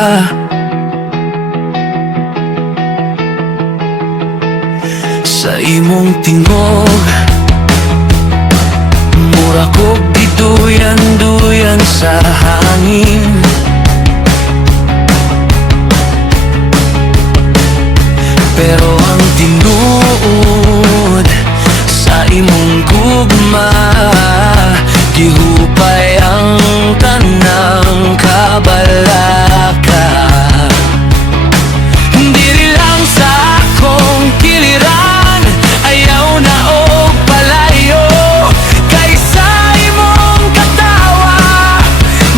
Sa imong tingog mura kog giduyan-duyan sa hangin. Pero ang tinuod sa imong gugma, gihupay ang tanang kabalaka. Dili lang sa akong kiliran, ayaw na og palayo. Kaysa imong katawa,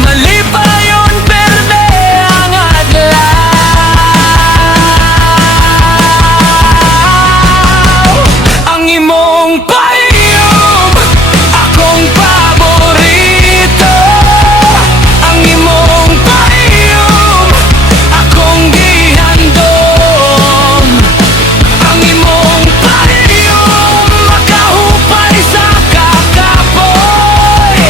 malipayon berde ang adlaw. Ang imong payong akong paborito. Ang imong payong akong gihandom. Ang imong payong makahupay sa kakapoy.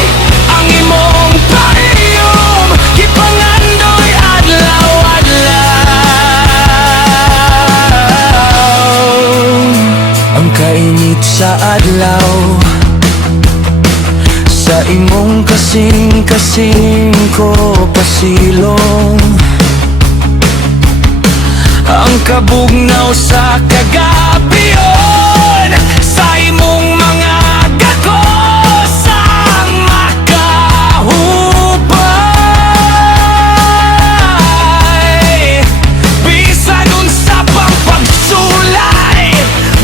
Ang imong payong gipangandoy adlaw-adlaw. Ang kainit sa adlaw, sa imong kasing-kasing ko pasilong. Ang kabugnaw sa kagabiyon, sa imong mga gakosang makahupay. Bisan unsa pang pagsulay,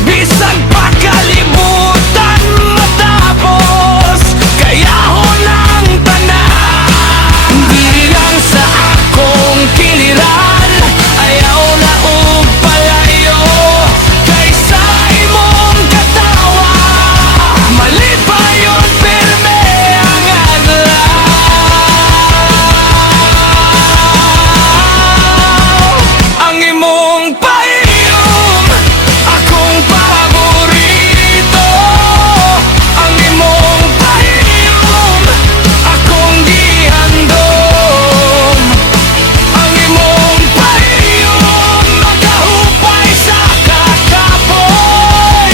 bisan pa kalibutan matapos, kayahon ang tanan. Dili lang sa akong kiliran, ayaw na og palayo. Kaysa imong katawa, malipayon pirme ang adlaw. Ang imong payong akong paborito. Ang imong payong akong gihandom. Ang imong payong makahupay sa kakapoy.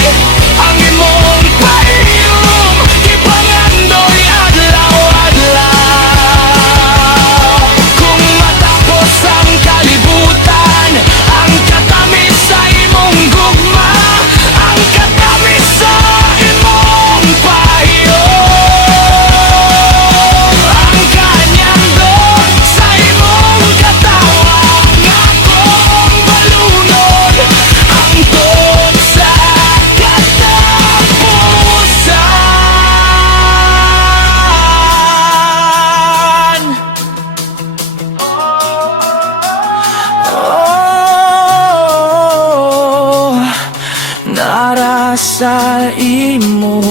Ang imong payong gipangandoy adlaw-adlaw. Kung matapos ang kalibutan, ang katamis sa imong gugma, ang katamis sa imong payong, ang kanyandog sa imong katawa, nga kong balunod hangtod sa katapusan. Oh, nara sa imo